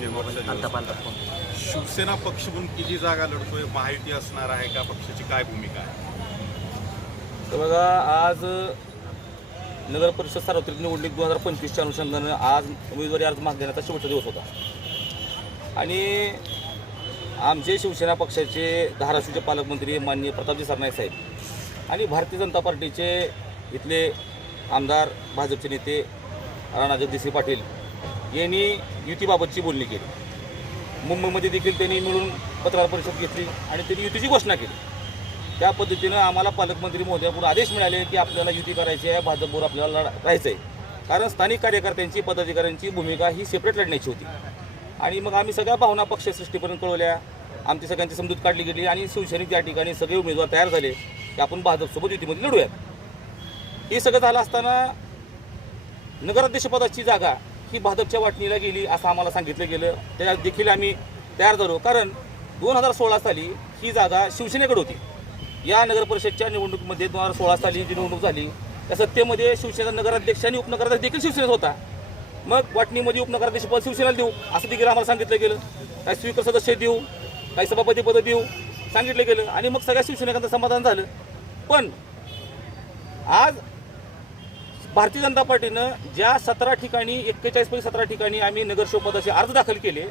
शिवसेना पक्ष म्हणून किती जागा लढतोय महायुती असणार आहे का पक्षाची काय भूमिका आहे तर बघा आज नगर परिषद सार्वत्रिक निवडणूक दोन हजार पंचवीसच्या अनुषंगानं आज उमेदवारी अर्ज माग देण्याचा शेवटचा दिवस होता आणि आमचे शिवसेना पक्षाचे धाराशिवचे पालकमंत्री माननीय प्रतापजी सरनाईक साहेब आणि भारतीय जनता पार्टीचे इथले आमदार भाजपचे नेते राणाजगदीशी पाटील यांनी युतीबाबतची बोलणी केली मुंबईमध्ये देखील त्यांनी मिळून पत्रकार परिषद घेतली आणि त्यांनी युतीची घोषणा केली त्या पद्धतीनं आम्हाला पालकमंत्री मोदयापूर आदेश मिळाले की आपल्याला युती करायची आहे भाजपवर आपल्याला राहायचं आहे कारण स्थानिक कार्यकर्त्यांची पदाधिकाऱ्यांची भूमिका ही सेपरेट लढण्याची होती आणि मग आम्ही सगळ्या भावना पक्षसृष्टीपर्यंत कळवल्या आमची सगळ्यांची समजूत काढली गेली आणि शिवसैनिक त्या ठिकाणी सगळे उमेदवार तयार झाले की आपण भाजपसोबत युतीमध्ये लढूयात हे सगळं झालं असताना नगराध्यक्षपदाची जागा ही भाजपच्या वाटणीला गेली असं आम्हाला सांगितलं गेलं त्या देखील आम्ही तयार झालो कारण दोन हजार सोळा साली ही जागा शिवसेनेकडे होती या नगरपरिषदच्या निवडणुकीमध्ये दोन हजार सोळा साली जी निवडणूक झाली त्या सत्तेमध्ये शिवसेना नगराध्यक्ष आणि उपनगराध्यक्ष देखील शिवसेनेत होता मग वाटणीमध्ये उपनगराध्यक्ष पद शिवसेनेला देऊ असं देखील आम्हाला सांगितलं गेलं काही स्पीकर सदस्य देऊ काही सभापती पद देऊ सांगितलं गेलं आणि मग सगळ्या शिवसेनेकांचं समाधान झालं पण आज भारतीय जनता पार्टीनं ज्या सतरा ठिकाणी एक्केचाळीसपैकी सतरा ठिकाणी आम्ही नगरसेवकपदाचे अर्ज दाखल केले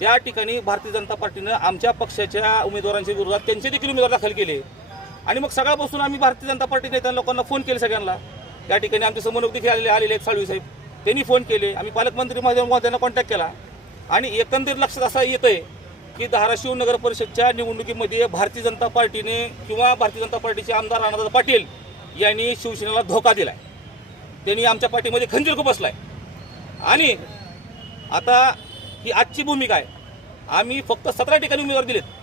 त्या ठिकाणी भारतीय जनता पार्टीनं आमच्या पक्षाच्या उमेदवारांच्या विरोधात त्यांचे देखील उमेदवार दाखल केले आणि मग सगळ्यापासून आम्ही भारतीय जनता पार्टी नेत्या लोकांना फोन केले सगळ्यांना त्या ठिकाणी आमचे समन्वयक देखील आलेले आलेले आहेत साळवी साहेब त्यांनी फोन केले आम्ही पालकमंत्री त्यांना कॉन्टॅक्ट केला आणि एकंदरीत लक्षात असा येत आहे की धाराशिव नगर परिषदच्या निवडणुकीमध्ये भारतीय जनता पार्टीने किंवा भारतीय जनता पार्टीचे आमदार राणादा पाटील यांनी शिवसेनेला धोका दिला आहे त्यांनी आमच्या पाठीमध्ये खंजीर बसला आहे आणि आता ही आजची भूमिका आहे आम्ही फक्त सतरा ठिकाणी उमेदवार दिलेत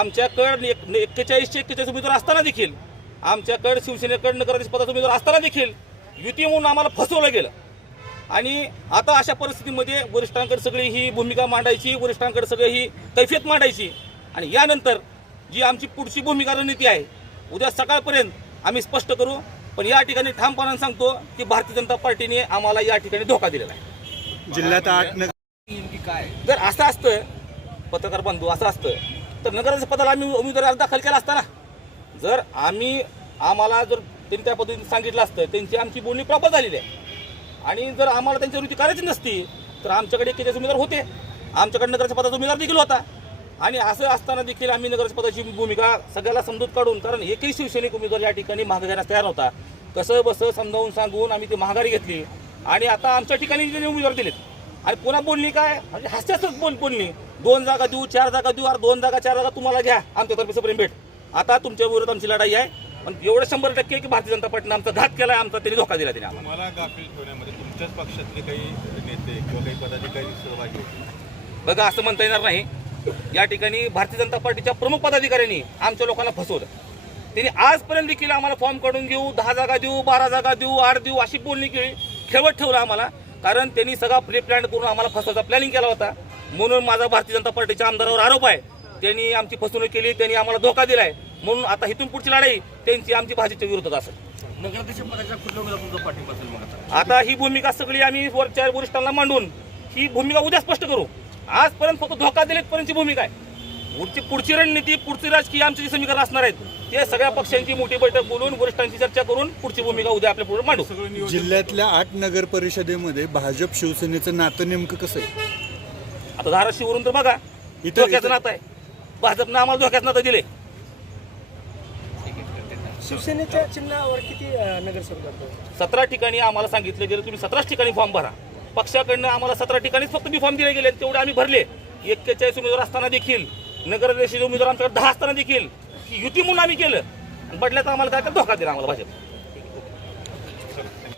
आमच्याकडं एक एक्केचाळीसशे एक्केचाळीस उमेदवार असताना देखील आमच्याकडं शिवसेनेकडे नगराध्यक्ष पदाचा उमेदवार असताना देखील युती म्हणून आम्हाला फसवलं गेलं आणि आता अशा परिस्थितीमध्ये वरिष्ठांकडे सगळी ही भूमिका मांडायची वरिष्ठांकडे सगळी ही कैफियत मांडायची आणि यानंतर जी आमची पुढची भूमिका रणनीती आहे उद्या सकाळपर्यंत आम्ही स्पष्ट करू पण या ठिकाणी ठामपणाने सांगतो की भारतीय जनता पार्टीने आम्हाला या ठिकाणी धोका दिलेला आहे जिल्ह्यात काय जर असं असतं पत्रकार बंधू असं असतं तर नगराच्या पदाला आम्ही उमेदवार अर्ज दाखल केला असताना जर आम्ही आम्हाला जर त्यांनी त्या पद्धतीने सांगितलं असतं त्यांची आमची बोलणी प्रॉपर झालेली आहे आणि जर आम्हाला त्यांच्या वृत्ती करायची नसती तर आमच्याकडे किती उमेदवार होते आमच्याकडे नगराच्या पदाचा उमेदवार देखील होता आणि असं असताना देखील आम्ही नगरपदाची भूमिका सगळ्याला समजूत काढून कारण एकही शिवसैनिक उमेदवार या ठिकाणी माघार तयार होता कसं बसं समजावून सांगून आम्ही ती महागारी घेतली आणि आता आमच्या ठिकाणी उमेदवार दिलेत आणि पुन्हा बोलली काय म्हणजे हास्यासच बोल बोलली दोन जागा देऊ चार जागा देऊ आर दोन जागा चार जागा तुम्हाला घ्या आमच्यातर्फे सुप्रीम भेट आता तुमच्या विरोधात आमची लढाई आहे पण एवढं शंभर टक्के की भारतीय जनता पार्टीने आमचा घात केला आमचा त्यांनी धोका दिला त्यांनी आम्हाला तुमच्याच पक्षातले काही नेते किंवा काही पदाधिकारी सहभागी बघा असं म्हणता येणार नाही या ठिकाणी भारतीय जनता पार्टीच्या प्रमुख पदाधिकाऱ्यांनी आमच्या लोकांना फसवलं त्यांनी आजपर्यंत देखील आम्हाला फॉर्म काढून घेऊ दहा जागा देऊ बारा जागा देऊ आठ देऊ अशी बोलणी केली खेळवत ठेवलं आम्हाला कारण त्यांनी सगळा प्री प्लॅन करून आम्हाला फसवायचा प्लॅनिंग केला होता म्हणून माझा भारतीय जनता पार्टीच्या आमदारावर आरोप आहे त्यांनी आमची फसवणूक केली त्यांनी आम्हाला धोका दिलाय म्हणून आता इथून पुढची लढाई त्यांची आमची भाषेच्या विरोधात असेल आता ही भूमिका सगळी आम्ही वरच्या वरिष्ठांना मांडून ही भूमिका उद्या स्पष्ट करू आजपर्यंत फक्त धोका दिले पर्यंतची भूमिका आहे पुढची पुढची रणनीती पुढची राजकीय आमचे जे समीकरण असणार आहेत ते सगळ्या पक्षांची मोठी बैठक बोलून वरिष्ठांची चर्चा करून पुढची भूमिका उद्या आपल्या पुढे मांडू जिल्ह्यातल्या आठ नगर परिषदेमध्ये भाजप शिवसेनेचं नातं नेमकं कसं आहे आता धाराशिवरून तर बघा धोक्याचं नातं आहे भाजपनं आम्हाला धोक्याचं नातं दिले शिवसेनेच्या चिन्हावर किती नगरसेवक सतरा ठिकाणी आम्हाला सांगितलं गेलं तुम्ही सतराच ठिकाणी फॉर्म भरा पक्षाकडनं आम्हाला सतरा ठिकाणीच फक्त बी फॉर्म दिले गेले तेवढे आम्ही भरले एक्केचाळीस उमेदवार असताना देखील नगरदेशी उमेदवार आमच्याकडे दहा असताना देखील युती म्हणून आम्ही केलं बदल्यात आम्हाला काय धोका दिला आम्हाला भाजप